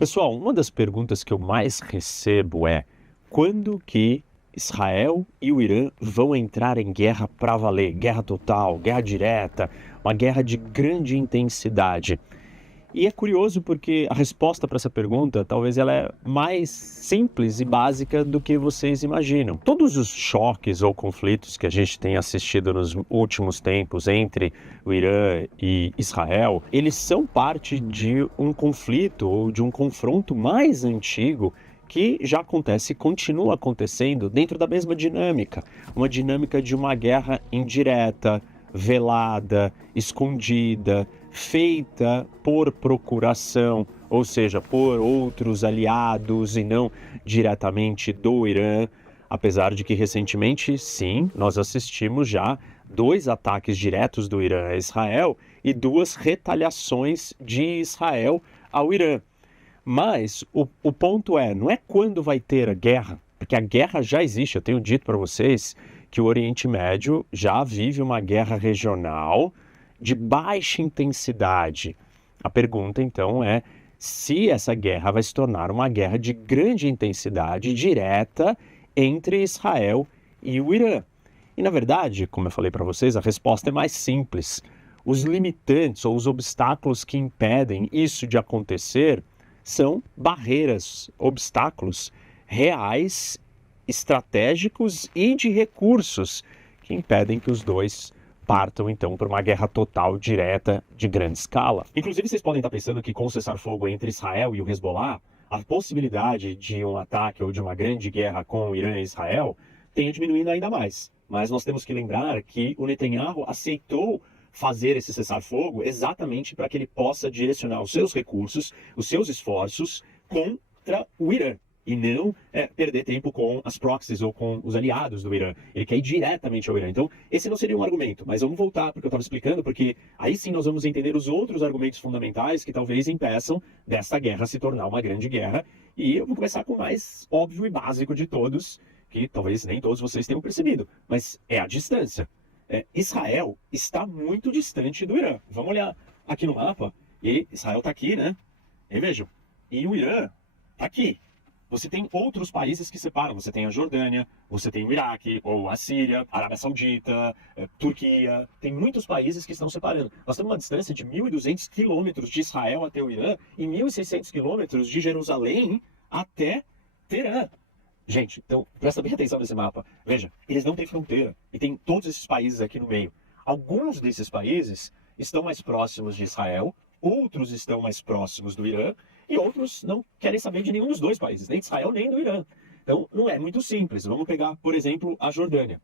Pessoal, uma das perguntas que eu mais recebo é: quando que Israel e o Irã vão entrar em guerra para valer? Guerra total, guerra direta, uma guerra de grande intensidade. E é curioso porque a resposta para essa pergunta talvez ela é mais simples e básica do que vocês imaginam. Todos os choques ou conflitos que a gente tem assistido nos últimos tempos entre o Irã e Israel, eles são parte de um conflito ou de um confronto mais antigo que já acontece e continua acontecendo dentro da mesma dinâmica, uma dinâmica de uma guerra indireta, velada, escondida, feita por procuração, ou seja, por outros aliados e não diretamente do Irã, apesar de que recentemente, sim, nós assistimos já 2 ataques diretos do Irã a Israel e 2 retaliações de Israel ao Irã. Mas o ponto é, não é quando vai ter a guerra, porque a guerra já existe. Eu tenho dito para vocês que o Oriente Médio já vive uma guerra regional de baixa intensidade. A pergunta, então, é se essa guerra vai se tornar uma guerra de grande intensidade direta entre Israel e o Irã. E, na verdade, como eu falei para vocês, a resposta é mais simples. Os limitantes ou os obstáculos que impedem isso de acontecer são barreiras, obstáculos reais, estratégicos e de recursos que impedem que os dois partam então para uma guerra total, direta, de grande escala. Inclusive, vocês podem estar pensando que com o cessar-fogo entre Israel e o Hezbollah, a possibilidade de um ataque ou de uma grande guerra com o Irã e Israel tenha diminuído ainda mais. Mas nós temos que lembrar que o Netanyahu aceitou fazer esse cessar-fogo exatamente para que ele possa direcionar os seus recursos, os seus esforços contra o Irã. E não perder tempo com as proxies ou com os aliados do Irã. Ele quer ir diretamente ao Irã. Então, esse não seria um argumento. Mas vamos voltar porque eu estava explicando, porque aí sim nós vamos entender os outros argumentos fundamentais que talvez impeçam dessa guerra se tornar uma grande guerra. E eu vou começar com o mais óbvio e básico de todos, que talvez nem todos vocês tenham percebido, mas é a distância. Israel está muito distante do Irã. Vamos olhar aqui no mapa, e Israel está aqui, né? E vejam, e o Irã está aqui. Você tem outros países que separam. Você tem a Jordânia, você tem o Iraque, ou a Síria, a Arábia Saudita, Turquia. Tem muitos países que estão separando. Nós temos uma distância de 1.200 quilômetros de Israel até o Irã e 1.600 quilômetros de Jerusalém até Teherã. Gente, então presta bem atenção nesse mapa. Veja, eles não têm fronteira e tem todos esses países aqui no meio. Alguns desses países estão mais próximos de Israel, outros estão mais próximos do Irã e outros não querem saber de nenhum dos dois países, nem de Israel nem do Irã. Então não é muito simples. Vamos pegar, por exemplo, a Jordânia.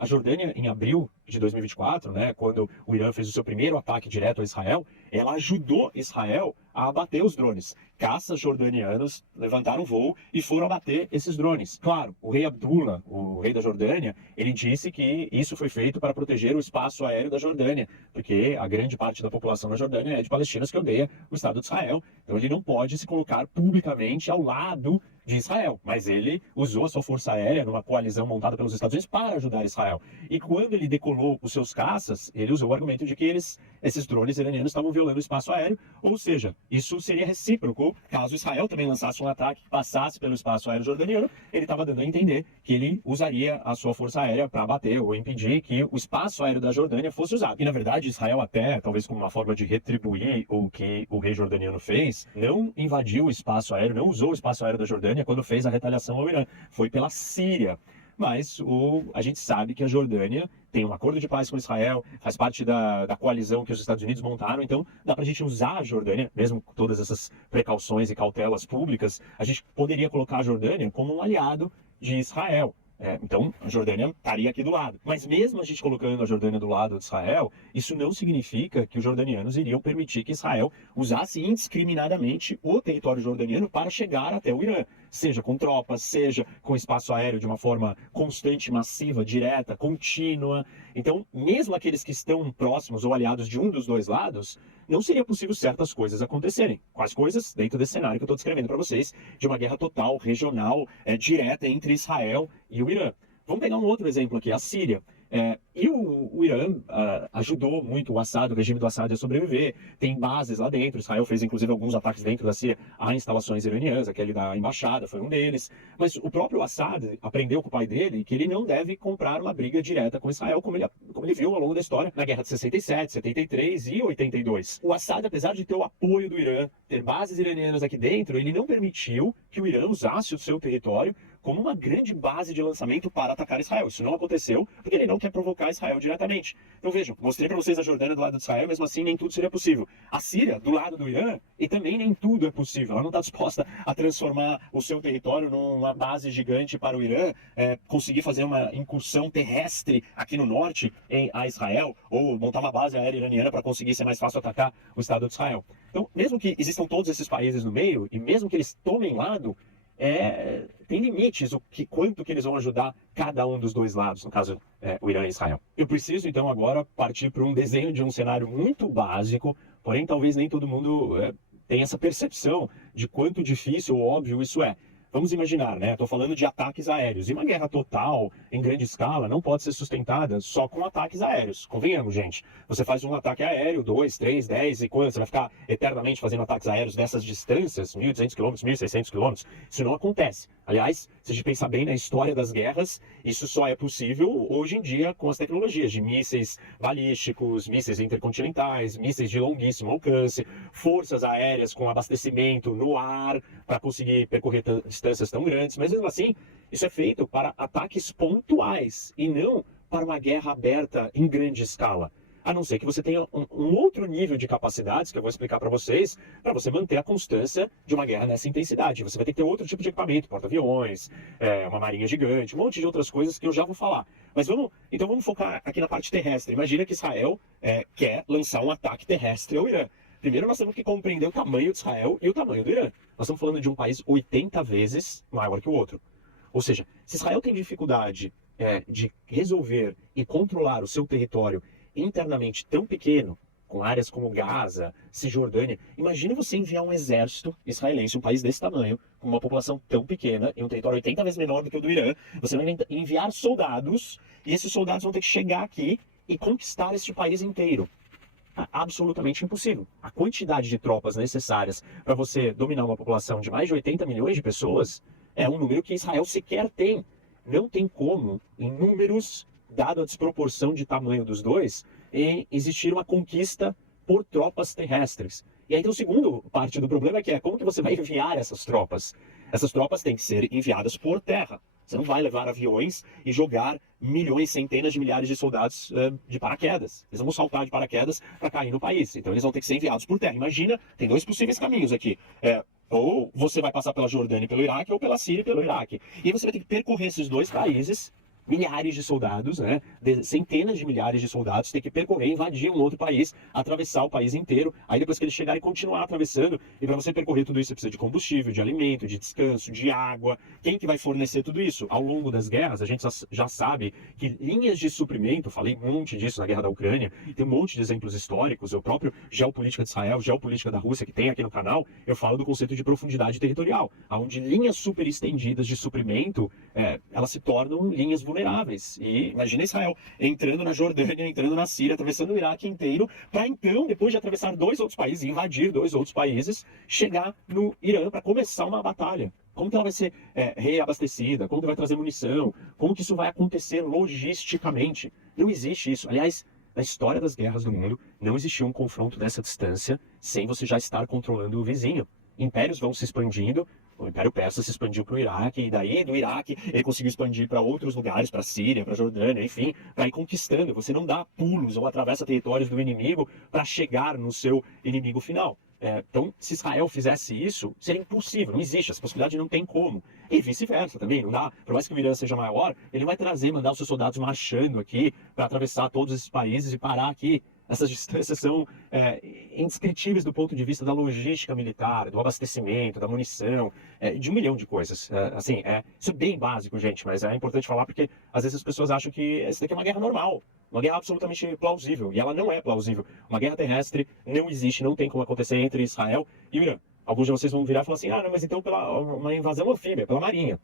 A Jordânia, em abril de 2024, né, quando o Irã fez o seu primeiro ataque direto a Israel, ela ajudou Israel a abater os drones. Caças jordanianos levantaram voo e foram abater esses drones. Claro, o rei Abdullah, o rei da Jordânia, ele disse que isso foi feito para proteger o espaço aéreo da Jordânia, porque a grande parte da população da Jordânia é de palestinos que odeia o Estado de Israel. Então ele não pode se colocar publicamente ao lado de Israel, mas ele usou a sua força aérea numa coalizão montada pelos Estados Unidos para ajudar Israel. E quando ele decolou os seus caças, ele usou o argumento de que esses drones iranianos estavam violando o espaço aéreo, ou seja, isso seria recíproco. Caso Israel também lançasse um ataque que passasse pelo espaço aéreo jordaniano, ele estava dando a entender que ele usaria a sua força aérea para abater ou impedir que o espaço aéreo da Jordânia fosse usado. E na verdade, Israel até, talvez como uma forma de retribuir o que o rei jordaniano fez, não invadiu o espaço aéreo, não usou o espaço aéreo da Jordânia quando fez a retaliação ao Irã. Foi pela Síria. Mas a gente sabe que a Jordânia tem um acordo de paz com Israel, faz parte da coalizão que os Estados Unidos montaram, então dá para a gente usar a Jordânia, mesmo com todas essas precauções e cautelas públicas, a gente poderia colocar a Jordânia como um aliado de Israel. Então, a Jordânia estaria aqui do lado. Mas mesmo a gente colocando a Jordânia do lado de Israel, isso não significa que os jordanianos iriam permitir que Israel usasse indiscriminadamente o território jordaniano para chegar até o Irã. Seja com tropas, seja com espaço aéreo de uma forma constante, massiva, direta, contínua. Então, mesmo aqueles que estão próximos ou aliados de um dos dois lados, não seria possível certas coisas acontecerem. Quais coisas? Dentro desse cenário que eu estou descrevendo para vocês, de uma guerra total, regional, direta entre Israel e o Irã. Vamos pegar um outro exemplo aqui, a Síria. E o Irã ajudou muito o Assad, o regime do Assad, a sobreviver. Tem bases lá dentro. Israel fez, inclusive, alguns ataques dentro da Síria a instalações iranianas, aquele da embaixada foi um deles. Mas o próprio Assad aprendeu com o pai dele que ele não deve comprar uma briga direta com Israel, como ele viu ao longo da história, na guerra de 67, 73 e 82. O Assad, apesar de ter o apoio do Irã, ter bases iranianas aqui dentro, ele não permitiu que o Irã usasse o seu território como uma grande base de lançamento para atacar Israel. Isso não aconteceu porque ele não quer provocar Israel diretamente. Então vejam, mostrei para vocês a Jordânia do lado de Israel, mesmo assim nem tudo seria possível. A Síria do lado do Irã, e também nem tudo é possível. Ela não está disposta a transformar o seu território numa base gigante para o Irã, conseguir fazer uma incursão terrestre aqui no norte a Israel, ou montar uma base aérea iraniana para conseguir ser mais fácil atacar o Estado de Israel. Então, mesmo que existam todos esses países no meio, e mesmo que eles tomem lado, tem limites quanto que eles vão ajudar cada um dos dois lados, no caso o Irã e Israel. Eu preciso então agora partir para um desenho de um cenário muito básico, porém talvez nem todo mundo tenha essa percepção de quanto difícil ou óbvio isso é. Vamos imaginar, né? Estou falando de ataques aéreos. E uma guerra total, em grande escala, não pode ser sustentada só com ataques aéreos. Convenhamos, gente. Você faz um ataque aéreo, 2, 3, 10, e quando? Você vai ficar eternamente fazendo ataques aéreos nessas distâncias, 1.200 km, 1.600 km? Isso não acontece. Aliás, se a gente pensar bem na história das guerras, isso só é possível hoje em dia com as tecnologias de mísseis balísticos, mísseis intercontinentais, mísseis de longuíssimo alcance, forças aéreas com abastecimento no ar para conseguir percorrer distâncias tão grandes. Mas mesmo assim, isso é feito para ataques pontuais e não para uma guerra aberta em grande escala. A não ser que você tenha um outro nível de capacidades, que eu vou explicar para você manter a constância de uma guerra nessa intensidade. Você vai ter que ter outro tipo de equipamento, porta-aviões, uma marinha gigante, um monte de outras coisas que eu já vou falar. Mas vamos focar aqui na parte terrestre. Imagina que Israel quer lançar um ataque terrestre ao Irã. Primeiro nós temos que compreender o tamanho de Israel e o tamanho do Irã. Nós estamos falando de um país 80 vezes maior que o outro. Ou seja, se Israel tem dificuldade de resolver e controlar o seu território internamente tão pequeno, com áreas como Gaza, Cisjordânia, imagine você enviar um exército israelense, um país desse tamanho, com uma população tão pequena, em um território 80 vezes menor do que o do Irã. Você vai enviar soldados, e esses soldados vão ter que chegar aqui e conquistar este país inteiro. Absolutamente impossível. A quantidade de tropas necessárias para você dominar uma população de mais de 80 milhões de pessoas é um número que Israel sequer tem. Não tem como, em números, dado a desproporção de tamanho dos dois, existir uma conquista por tropas terrestres. E aí, então, a segunda parte do problema é como que você vai enviar essas tropas? Essas tropas têm que ser enviadas por terra. Você não vai levar aviões e jogar milhões, centenas de milhares de soldados de paraquedas. Eles vão saltar de paraquedas para cair no país. Então eles vão ter que ser enviados por terra. Imagina, tem dois possíveis caminhos aqui. Ou você vai passar pela Jordânia e pelo Iraque, ou pela Síria e pelo Iraque. E aí você vai ter que percorrer esses dois países, milhares de soldados, centenas de milhares de soldados, ter que percorrer, invadir um outro país, atravessar o país inteiro, aí depois que eles chegarem, continuar atravessando, e para você percorrer tudo isso, você precisa de combustível, de alimento, de descanso, de água. Quem que vai fornecer tudo isso? Ao longo das guerras, a gente já sabe que linhas de suprimento, falei um monte disso na guerra da Ucrânia, tem um monte de exemplos históricos, eu próprio, geopolítica de Israel, geopolítica da Rússia, que tem aqui no canal, eu falo do conceito de profundidade territorial, onde linhas super estendidas de suprimento, elas se tornam linhas vulneráveis. E imagina Israel entrando na Jordânia, entrando na Síria, atravessando o Iraque inteiro, para então, depois de atravessar dois outros países, invadir dois outros países, chegar no Irã para começar uma batalha. Como que ela vai ser reabastecida? Como que vai trazer munição? Como que isso vai acontecer logisticamente? Não existe isso. Aliás, na história das guerras do mundo, não existiu um confronto dessa distância sem você já estar controlando o vizinho. Impérios vão se expandindo. O Império Persa se expandiu para o Iraque, e daí do Iraque ele conseguiu expandir para outros lugares, para a Síria, para a Jordânia, enfim, para ir conquistando. Você não dá pulos ou atravessa territórios do inimigo para chegar no seu inimigo final. Então, se Israel fizesse isso, seria impossível, não existe, essa possibilidade não tem como. E vice-versa também, não dá. Por mais que o Irã seja maior, ele vai mandar os seus soldados marchando aqui para atravessar todos esses países e parar aqui. Essas distâncias são indescritíveis do ponto de vista da logística militar, do abastecimento, da munição, de um milhão de coisas. Isso é bem básico, gente, mas é importante falar porque às vezes as pessoas acham que essa daqui é uma guerra normal, uma guerra absolutamente plausível, e ela não é plausível. Uma guerra terrestre não existe, não tem como acontecer entre Israel e o Irã. Alguns de vocês vão virar e falar assim, não, mas então uma invasão anfíbia, pela marinha.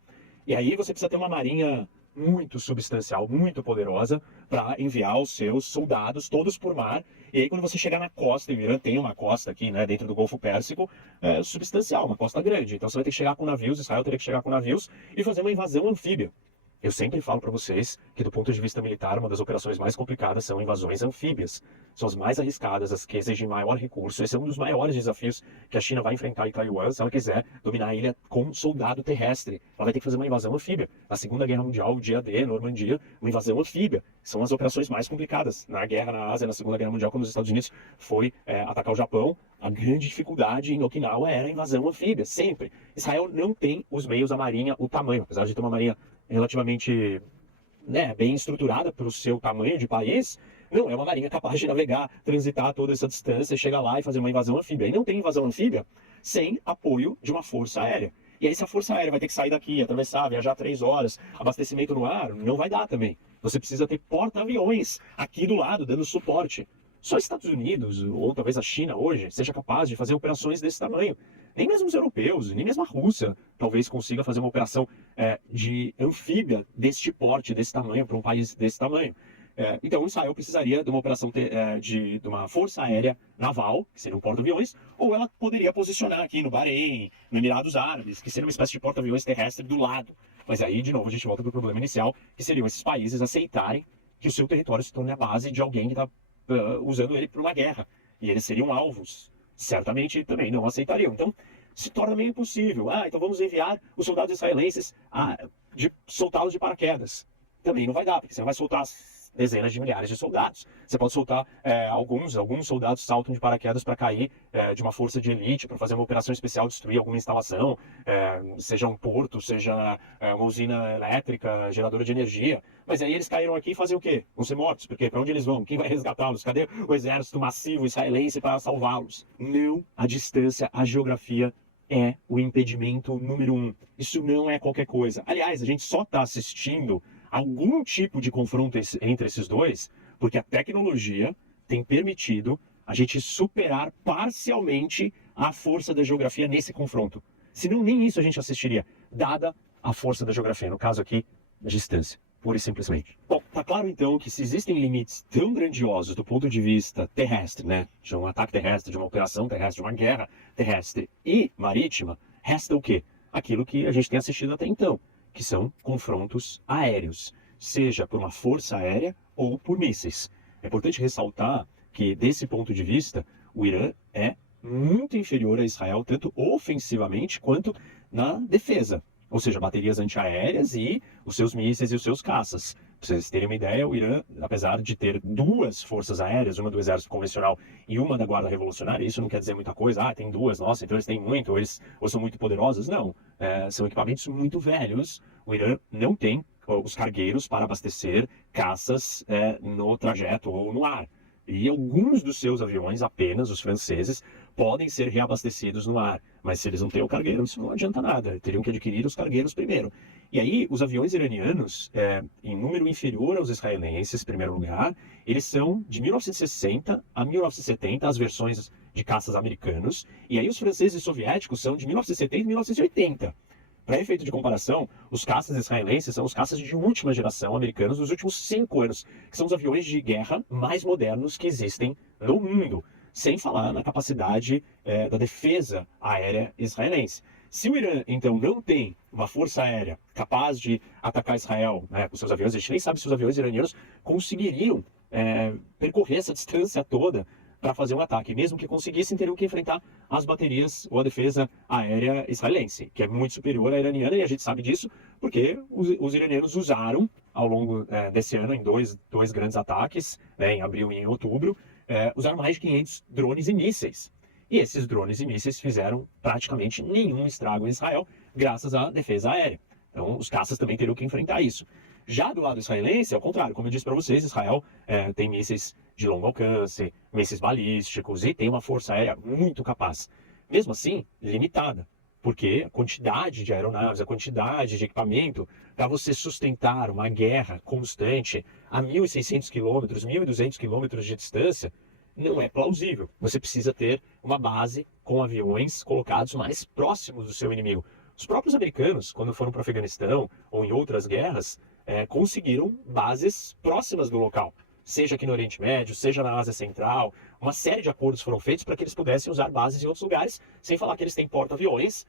E aí você precisa ter uma marinha muito substancial, muito poderosa para enviar os seus soldados todos por mar. E aí quando você chegar na costa, e o Irã tem uma costa aqui, né, dentro do Golfo Pérsico, substancial, uma costa grande. Então você vai ter que chegar com navios, Israel teria que chegar com navios e fazer uma invasão anfíbia. Eu sempre falo para vocês que, do ponto de vista militar, uma das operações mais complicadas são invasões anfíbias. São as mais arriscadas, as que exigem maior recurso. Esse é um dos maiores desafios que a China vai enfrentar em Taiwan, se ela quiser dominar a ilha com soldado terrestre. Ela vai ter que fazer uma invasão anfíbia. Na Segunda Guerra Mundial, o dia D, Normandia, uma invasão anfíbia. São as operações mais complicadas. Na guerra na Ásia, na Segunda Guerra Mundial, quando os Estados Unidos foi atacar o Japão, a grande dificuldade em Okinawa era a invasão anfíbia, sempre. Israel não tem os meios, a marinha, o tamanho, apesar de ter uma marinha relativamente bem estruturada para o seu tamanho de país, não é uma marinha capaz de navegar, transitar toda essa distância, chegar lá e fazer uma invasão anfíbia. E não tem invasão anfíbia sem apoio de uma força aérea. E aí se a força aérea vai ter que sair daqui, atravessar, viajar 3 horas, abastecimento no ar, não vai dar também. Você precisa ter porta-aviões aqui do lado, dando suporte. Só os Estados Unidos, ou talvez a China hoje, seja capaz de fazer operações desse tamanho. Nem mesmo os europeus, nem mesmo a Rússia talvez consiga fazer uma operação de anfíbia deste porte, desse tamanho, para um país desse tamanho. Então Israel precisaria de uma operação de uma força aérea naval, que seria um porta-aviões, ou ela poderia posicionar aqui no Bahrein, no Emirados Árabes, que seria uma espécie de porta-aviões terrestre do lado. Mas aí, de novo, a gente volta para o problema inicial, que seriam esses países aceitarem que o seu território se torne a base de alguém que está usando ele para uma guerra. E eles seriam alvos. Certamente também não aceitariam. Então, se torna meio impossível. Então vamos enviar os soldados israelenses soltá-los de paraquedas. Também não vai dar, porque você não vai soltar dezenas de milhares de soldados. Você pode soltar alguns soldados saltam de paraquedas para cair de uma força de elite, para fazer uma operação especial, destruir alguma instalação, seja um porto, seja uma usina elétrica, geradora de energia. Mas aí eles caíram aqui e fazem o quê? Vão ser mortos, porque para onde eles vão? Quem vai resgatá-los? Cadê o exército massivo israelense para salvá-los? Não, a distância, a geografia é o impedimento número 1. Isso não é qualquer coisa. Aliás, a gente só está assistindo algum tipo de confronto entre esses dois, porque a tecnologia tem permitido a gente superar parcialmente a força da geografia nesse confronto. Senão nem isso a gente assistiria, dada a força da geografia, no caso aqui, a distância, pura e simplesmente. Bom, tá claro então que se existem limites tão grandiosos do ponto de vista terrestre, de um ataque terrestre, de uma operação terrestre, de uma guerra terrestre e marítima, resta o quê? Aquilo que a gente tem assistido até então, que são confrontos aéreos, seja por uma força aérea ou por mísseis. É importante ressaltar que, desse ponto de vista, o Irã é muito inferior a Israel, tanto ofensivamente quanto na defesa. Ou seja, baterias antiaéreas e os seus mísseis e os seus caças. Para vocês terem uma ideia, o Irã, apesar de ter 2 forças aéreas, uma do exército convencional e uma da guarda revolucionária, isso não quer dizer muita coisa, tem 2, nossa, então eles têm muito, ou são muito poderosos. Não, são equipamentos muito velhos. O Irã não tem os cargueiros para abastecer caças no trajeto ou no ar. E alguns dos seus aviões, apenas os franceses, podem ser reabastecidos no ar. Mas se eles não têm o cargueiro, isso não adianta nada. Teriam que adquirir os cargueiros primeiro. E aí, os aviões iranianos, em número inferior aos israelenses, em primeiro lugar, eles são de 1960 a 1970, as versões de caças americanos. E aí, os franceses e soviéticos são de 1970 e 1980. Para efeito de comparação, os caças israelenses são os caças de última geração americanos dos últimos 5 anos, que são os aviões de guerra mais modernos que existem no mundo, sem falar na capacidade da defesa aérea israelense. Se o Irã, então, não tem uma força aérea capaz de atacar Israel com seus aviões, a gente nem sabe se os aviões iranianos conseguiriam percorrer essa distância toda para fazer um ataque. Mesmo que conseguissem, teriam que enfrentar as baterias ou a defesa aérea israelense, que é muito superior à iraniana, e a gente sabe disso porque os iranianos usaram, ao longo desse ano, em dois grandes ataques, em abril e em outubro, usaram mais de 500 drones e mísseis. E esses drones e mísseis fizeram praticamente nenhum estrago em Israel, graças à defesa aérea. Então, os caças também teriam que enfrentar isso. Já do lado israelense, ao contrário, como eu disse para vocês, Israel tem mísseis de longo alcance, mísseis balísticos e tem uma força aérea muito capaz. Mesmo assim, limitada, porque a quantidade de aeronaves, a quantidade de equipamento para você sustentar uma guerra constante a 1.600 quilômetros, 1.200 quilômetros de distância, não é plausível. Você precisa ter uma base com aviões colocados mais próximos do seu inimigo. Os próprios americanos, quando foram para o Afeganistão ou em outras guerras, conseguiram bases próximas do local. Seja aqui no Oriente Médio, seja na Ásia Central. Uma série de acordos foram feitos para que eles pudessem usar bases em outros lugares, sem falar que eles têm porta-aviões